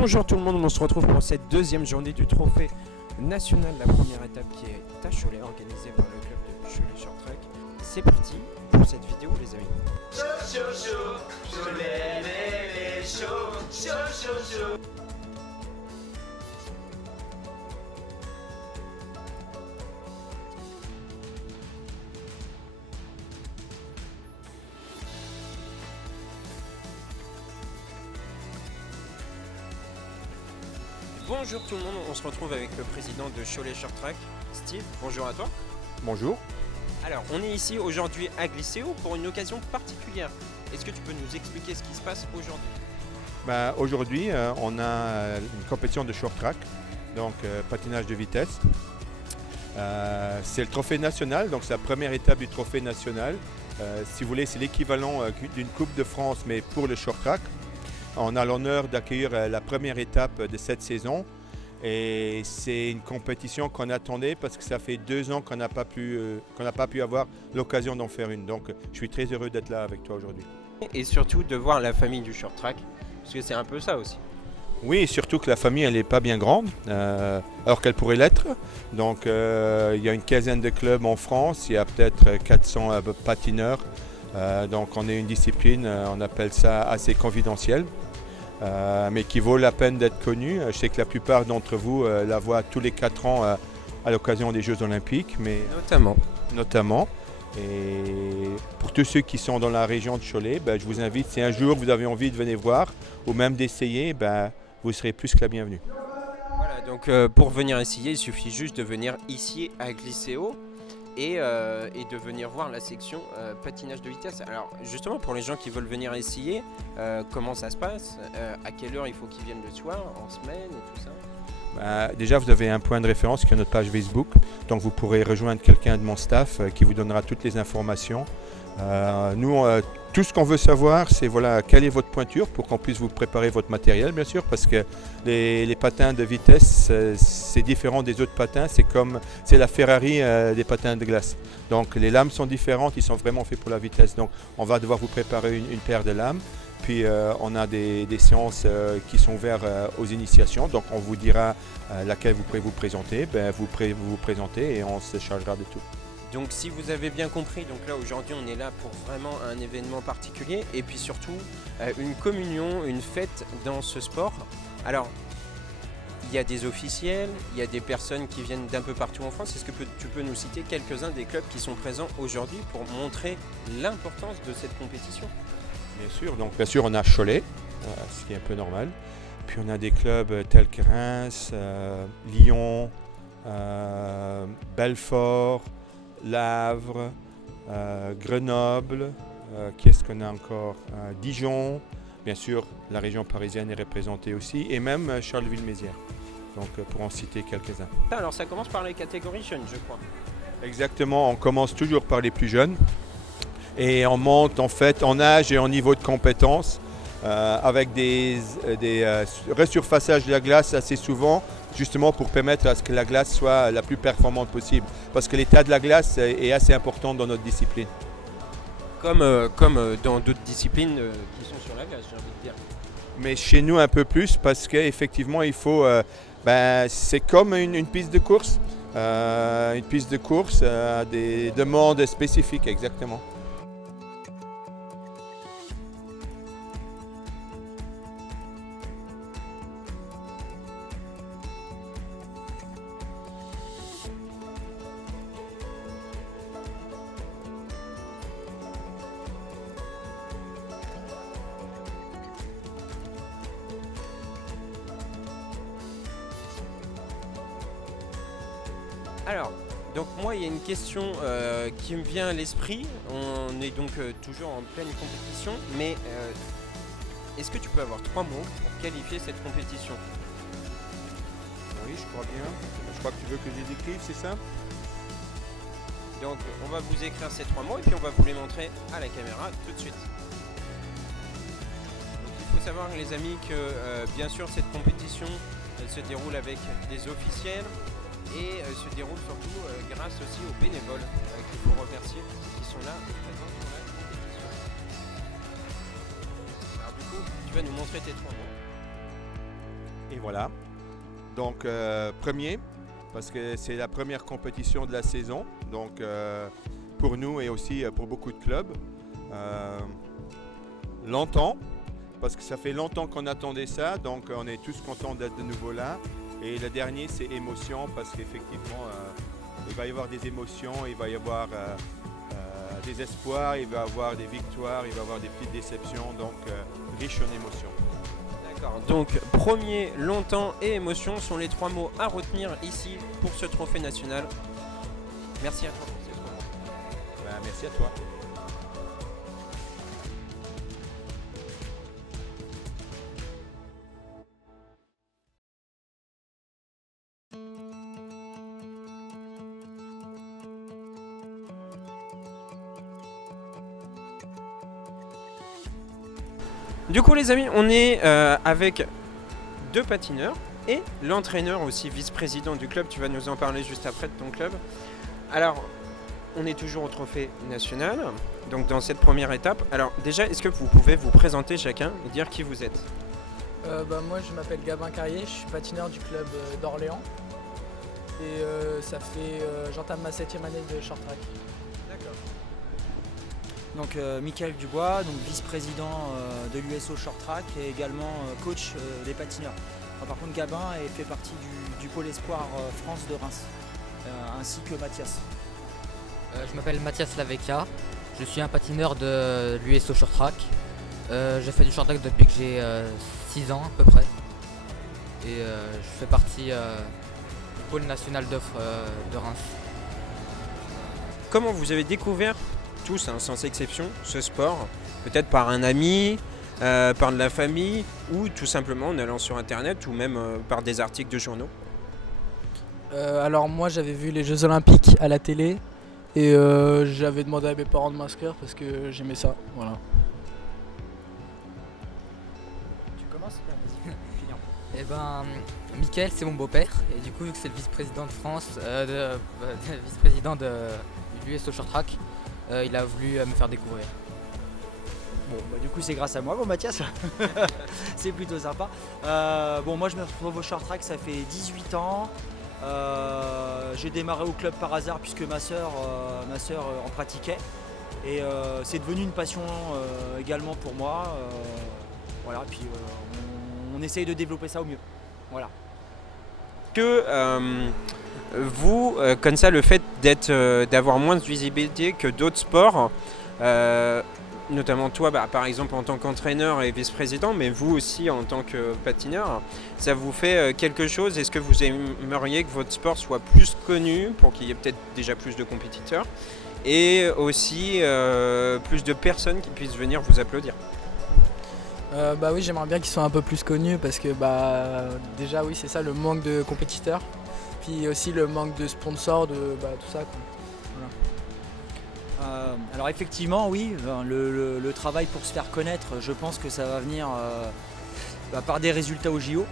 Bonjour tout le monde, on se retrouve pour cette deuxième journée du trophée national, la première étape qui est à Cholet, organisée par le club de Cholet Short Track. C'est parti pour cette vidéo les amis. Chaud, chaud, chaud, Cholet, les chaud, chaud, chaud, chaud. Bonjour tout le monde, on se retrouve avec le président de Cholet Short Track, Steve, bonjour à toi. Bonjour. Alors on est ici aujourd'hui à Glycéo pour une occasion particulière. Est-ce que tu peux nous expliquer ce qui se passe aujourd'hui? Aujourd'hui, on a une compétition de short track, donc patinage de vitesse. C'est le trophée national, donc c'est la première étape du trophée national. Si vous voulez, c'est l'équivalent d'une Coupe de France, mais pour le short track. On a l'honneur d'accueillir la première étape de cette saison et c'est une compétition qu'on attendait parce que ça fait 2 ans qu'on n'a pas pu avoir l'occasion d'en faire une. Donc je suis très heureux d'être là avec toi aujourd'hui. Et surtout de voir la famille du short track, parce que c'est un peu ça aussi. Oui, surtout que la famille elle n'est pas bien grande, alors qu'elle pourrait l'être. Donc il y a une quinzaine de clubs en France, il y a peut-être 400 patineurs. Donc on est une discipline, on appelle ça assez confidentielle, mais qui vaut la peine d'être connue. Je sais que la plupart d'entre vous la voient tous les 4 ans à l'occasion des Jeux Olympiques, mais notamment. Et pour tous ceux qui sont dans la région de Cholet, je vous invite, si un jour vous avez envie de venir voir ou même d'essayer, vous serez plus que la bienvenue. Voilà, donc pour venir essayer, il suffit juste de venir ici à Glycéo. Et de venir voir la section patinage de vitesse. Alors justement pour les gens qui veulent venir essayer, comment ça se passe, à quelle heure il faut qu'ils viennent le soir, en semaine et tout ça? Déjà vous avez un point de référence qui est notre page Facebook, donc vous pourrez rejoindre quelqu'un de mon staff qui vous donnera toutes les informations. Nous, tout ce qu'on veut savoir, c'est quelle est votre pointure pour qu'on puisse vous préparer votre matériel, bien sûr, parce que les patins de vitesse, c'est différent des autres patins. C'est la Ferrari des patins de glace. Donc les lames sont différentes, ils sont vraiment faits pour la vitesse. Donc on va devoir vous préparer une paire de lames. Puis on a des séances qui sont ouvertes aux initiations. Donc on vous dira laquelle vous pourrez vous présenter. Vous pourrez vous présenter et on se chargera de tout. Donc si vous avez bien compris, donc là aujourd'hui on est là pour vraiment un événement particulier et puis surtout une communion, une fête dans ce sport. Alors il y a des officiels, il y a des personnes qui viennent d'un peu partout en France. Est-ce que tu peux nous citer quelques-uns des clubs qui sont présents aujourd'hui pour montrer l'importance de cette compétition? Bien sûr, donc bien sûr on a Cholet, ce qui est un peu normal. Puis on a des clubs tels que Reims, Lyon, Belfort, L'Havre, Grenoble, qu'est-ce qu'on a encore, Dijon, bien sûr la région parisienne est représentée aussi, et même Charleville-Mézières, donc pour en citer quelques-uns. Alors ça commence par les catégories jeunes, je crois. Exactement, on commence toujours par les plus jeunes, et on monte en fait en âge et en niveau de compétence, avec des resurfaçages de la glace assez souvent, justement pour permettre à ce que la glace soit la plus performante possible. Parce que l'état de la glace est assez important dans notre discipline. Comme dans d'autres disciplines qui sont sur la glace, j'ai envie de dire. Mais chez nous un peu plus parce qu'effectivement il faut... c'est comme une piste de course. Une piste de course a des demandes spécifiques, exactement. Alors, donc moi il y a une question qui me vient à l'esprit. On est donc toujours en pleine compétition, mais est-ce que tu peux avoir 3 mots pour qualifier cette compétition? Oui, je crois bien. Je crois que tu veux que je les écrive, c'est ça? Donc on va vous écrire ces 3 mots et puis on va vous les montrer à la caméra tout de suite. Donc, il faut savoir les amis que bien sûr cette compétition elle se déroule avec des officiels. Et se déroule surtout grâce aussi aux bénévoles qu'il faut remercier qui sont là et présents sur la compétition. Alors du coup, tu vas nous montrer tes 3 mots. Et voilà. Donc premier, parce que c'est la première compétition de la saison. Donc pour nous et aussi pour beaucoup de clubs. Longtemps, parce que ça fait longtemps qu'on attendait ça. Donc on est tous contents d'être de nouveau là. Et le dernier, c'est émotion, parce qu'effectivement, il va y avoir des émotions, il va y avoir des espoirs, il va y avoir des victoires, il va y avoir des petites déceptions, donc riche en émotions. D'accord. Donc premier, longtemps et émotion sont les 3 mots à retenir ici pour ce trophée national. Merci à toi pour ces 3 mots. Merci à toi. Du coup les amis, on est avec 2 patineurs et l'entraîneur aussi, vice-président du club. Tu vas nous en parler juste après de ton club. Alors, on est toujours au trophée national, donc dans cette première étape. Alors déjà, est-ce que vous pouvez vous présenter chacun et dire qui vous êtes ? Moi je m'appelle Gabin Carrier, je suis patineur du club d'Orléans. Et j'entame ma 7e année de short track. D'accord. Donc Mickaël Dubois, donc vice-président de l'USO Short Track et également coach des patineurs. Par contre Gabin fait partie du pôle espoir France de Reims, ainsi que Mathias. Je m'appelle Mathias Lavecchia, je suis un patineur de l'USO Short Track. Je fais du short track depuis que j'ai 6 ans à peu près. Et je fais partie du pôle national d'offres de Reims. Comment vous avez découvert tous, sans exception, ce sport? Peut-être par un ami, par de la famille, ou tout simplement en allant sur internet, ou même par des articles de journaux? Alors moi j'avais vu les Jeux Olympiques à la télé et j'avais demandé à mes parents de m'inscrire parce que j'aimais ça. Voilà. Tu commences? Eh ben, Mickaël c'est mon beau-père et du coup vu que c'est le vice-président de France, vice-président de l'USO Short Track, il a voulu me faire découvrir. Bon, du coup c'est grâce à moi, Mathias. C'est plutôt sympa. Moi je me retrouve au short track, ça fait 18 ans. J'ai démarré au club par hasard puisque ma sœur en pratiquait. Et c'est devenu une passion également pour moi. Voilà, puis on essaye de développer ça au mieux. Voilà. Que vous, comme ça, le fait d'avoir moins de visibilité que d'autres sports, notamment toi, par exemple en tant qu'entraîneur et vice-président, mais vous aussi en tant que patineur, ça vous fait quelque chose? Est-ce que vous aimeriez que votre sport soit plus connu pour qu'il y ait peut-être déjà plus de compétiteurs et aussi plus de personnes qui puissent venir vous applaudir? Oui, j'aimerais bien qu'ils soient un peu plus connus parce que déjà oui c'est ça, le manque de compétiteurs, puis aussi le manque de sponsors, de tout ça quoi. Voilà. Alors effectivement oui, le travail pour se faire connaître, je pense que ça va venir par des résultats au JO.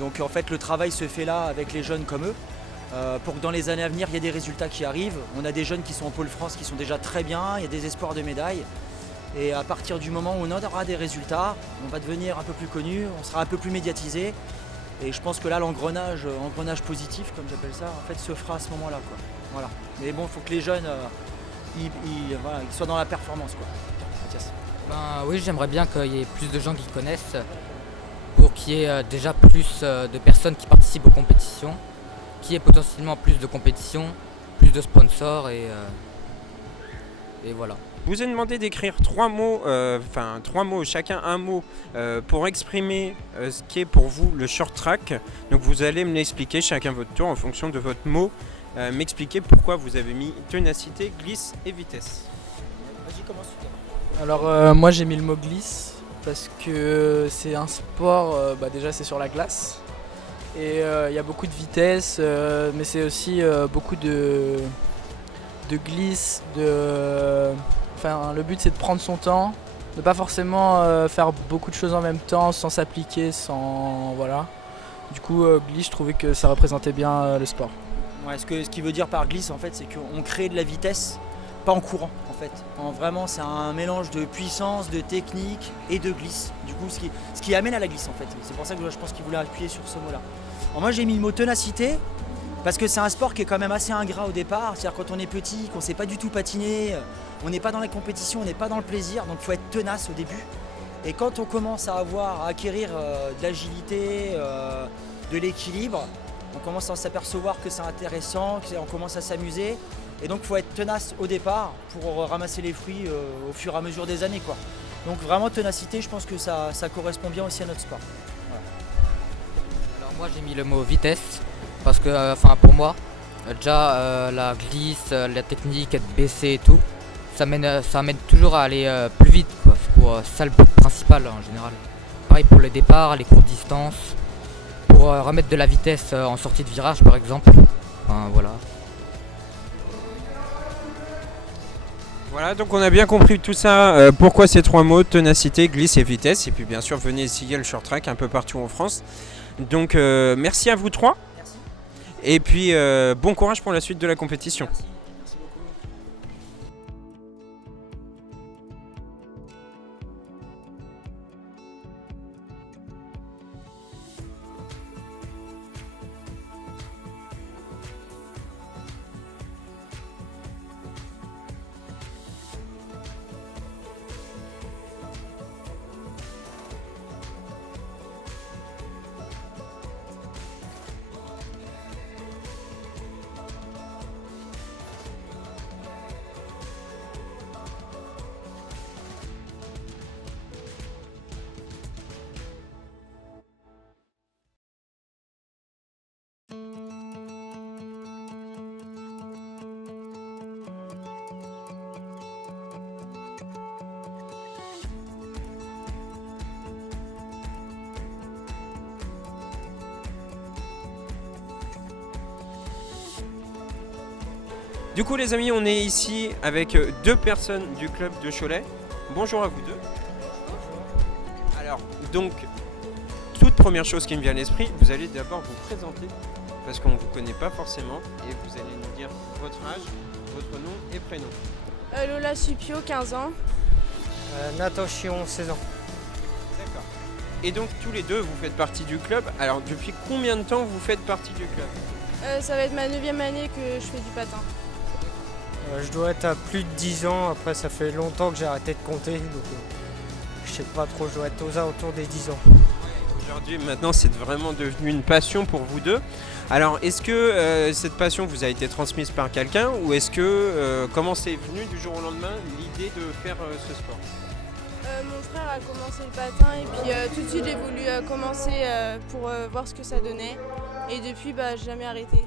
Donc en fait le travail se fait là avec les jeunes comme eux, pour que dans les années à venir il y ait des résultats qui arrivent. On a des jeunes qui sont en pôle France qui sont déjà très bien, il y a des espoirs de médailles. Et à partir du moment où on aura des résultats, on va devenir un peu plus connu, on sera un peu plus médiatisé. Et je pense que là, l'engrenage positif, comme j'appelle ça, en fait, se fera à ce moment-là, quoi. Voilà. Mais bon, il faut que les jeunes ils soient dans la performance, quoi. Mathias. Oui, j'aimerais bien qu'il y ait plus de gens qui connaissent pour qu'il y ait déjà plus de personnes qui participent aux compétitions, qu'il y ait potentiellement plus de compétitions, plus de sponsors et voilà. Je vous ai demandé d'écrire 3 mots, 3 mots, chacun un mot, pour exprimer ce qu'est pour vous le short track. Donc vous allez me l'expliquer chacun votre tour en fonction de votre mot, m'expliquer pourquoi vous avez mis ténacité, glisse et vitesse. Vas-y, commence. Alors moi j'ai mis le mot glisse parce que c'est un sport, déjà c'est sur la glace et il y a beaucoup de vitesse, mais c'est aussi beaucoup de glisse, le but c'est de prendre son temps, de pas forcément faire beaucoup de choses en même temps sans s'appliquer, voilà. Du coup glisse, je trouvais que ça représentait bien le sport. Ouais, ce qui veut dire par glisse en fait c'est qu'on crée de la vitesse pas en courant en fait. Vraiment c'est un mélange de puissance, de technique et de glisse. Du coup ce qui amène à la glisse en fait. C'est pour ça que je pense qu'il voulait appuyer sur ce mot-là. Alors moi j'ai mis le mot ténacité parce que c'est un sport qui est quand même assez ingrat au départ. C'est-à-dire quand on est petit, qu'on ne sait pas du tout patiner, on n'est pas dans la compétition, on n'est pas dans le plaisir, donc il faut être tenace au début. Et quand on commence à acquérir de l'agilité, de l'équilibre, on commence à s'apercevoir que c'est intéressant, qu'on commence à s'amuser. Et donc il faut être tenace au départ pour ramasser les fruits au fur et à mesure des années, quoi. Donc vraiment ténacité, je pense que ça correspond bien aussi à notre sport. Voilà. Alors moi j'ai mis le mot vitesse parce que pour moi déjà la glisse, la technique, être baissé et tout, ça mène toujours à aller plus vite quoi. C'est ça le but principal en général. Pareil pour les départs, les courtes distances, pour remettre de la vitesse en sortie de virage par exemple. Voilà. Voilà, donc on a bien compris tout ça, pourquoi ces 3 mots, ténacité, glisse et vitesse. Et puis bien sûr, venez essayer le short track un peu partout en France. Donc merci à vous 3. Merci. Et puis bon courage pour la suite de la compétition. Merci. Merci beaucoup. Du coup les amis, on est ici avec 2 personnes du club de Cholet. Bonjour à vous 2. Alors, donc, toute première chose qui me vient à l'esprit, vous allez d'abord vous présenter parce qu'on ne vous connaît pas forcément et vous allez nous dire votre âge, votre nom et prénom. Lola Supio, 15 ans. Nathan Chiron, 16 ans. D'accord. Et donc tous les deux, vous faites partie du club. Alors depuis combien de temps vous faites partie du club ? Ça va être ma 9e année que je fais du patin. Je dois être à plus de 10 ans, après ça fait longtemps que j'ai arrêté de compter, donc je sais pas trop, je dois être aux alentours des 10 ans. Aujourd'hui, maintenant, c'est vraiment devenu une passion pour vous deux. Alors, est-ce que cette passion vous a été transmise par quelqu'un ou est-ce que, comment c'est venu du jour au lendemain l'idée de faire ce sport ? Mon frère a commencé le patin et puis tout de suite j'ai voulu commencer pour voir ce que ça donnait. Et depuis, j'ai jamais arrêté.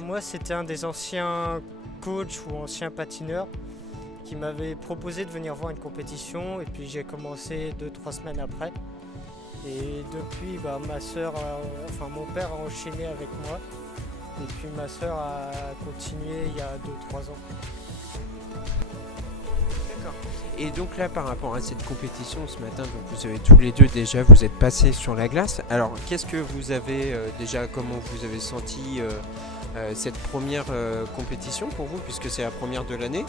Moi, c'était un des anciens coachs ou anciens patineurs qui m'avait proposé de venir voir une compétition et puis j'ai commencé 2-3 semaines après. Et depuis, ma soeur, mon père a enchaîné avec moi et puis ma soeur a continué il y a 2-3 ans. D'accord. Et donc là, par rapport à cette compétition ce matin, donc vous avez tous les deux déjà, vous êtes passés sur la glace. Alors, qu'est-ce que vous avez déjà, comment vous avez senti cette première compétition pour vous, puisque c'est la première de l'année,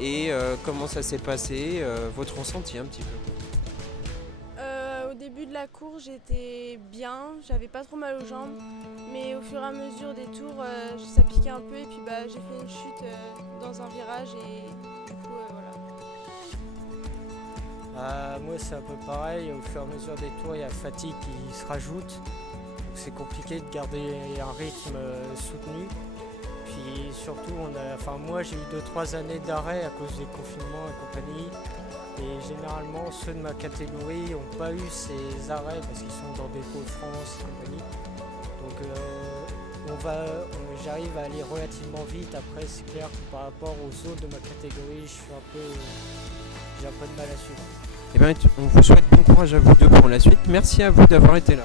et comment ça s'est passé, votre ressenti un petit peu? Au début de la course, j'étais bien, j'avais pas trop mal aux jambes, mais au fur et à mesure des tours, ça piquait un peu et puis j'ai fait une chute dans un virage et du coup voilà. Moi c'est un peu pareil, au fur et à mesure des tours il y a la fatigue qui se rajoute, donc c'est compliqué de garder un rythme soutenu. Puis surtout moi j'ai eu 2-3 années d'arrêt à cause des confinements et compagnie. Et généralement, ceux de ma catégorie n'ont pas eu ces arrêts parce qu'ils sont dans des pôles France et compagnie. Donc j'arrive à aller relativement vite. Après, c'est clair que par rapport aux autres de ma catégorie, j'ai un peu de mal à suivre. Eh bien, on vous souhaite bon courage à vous deux pour la suite. Merci à vous d'avoir été là.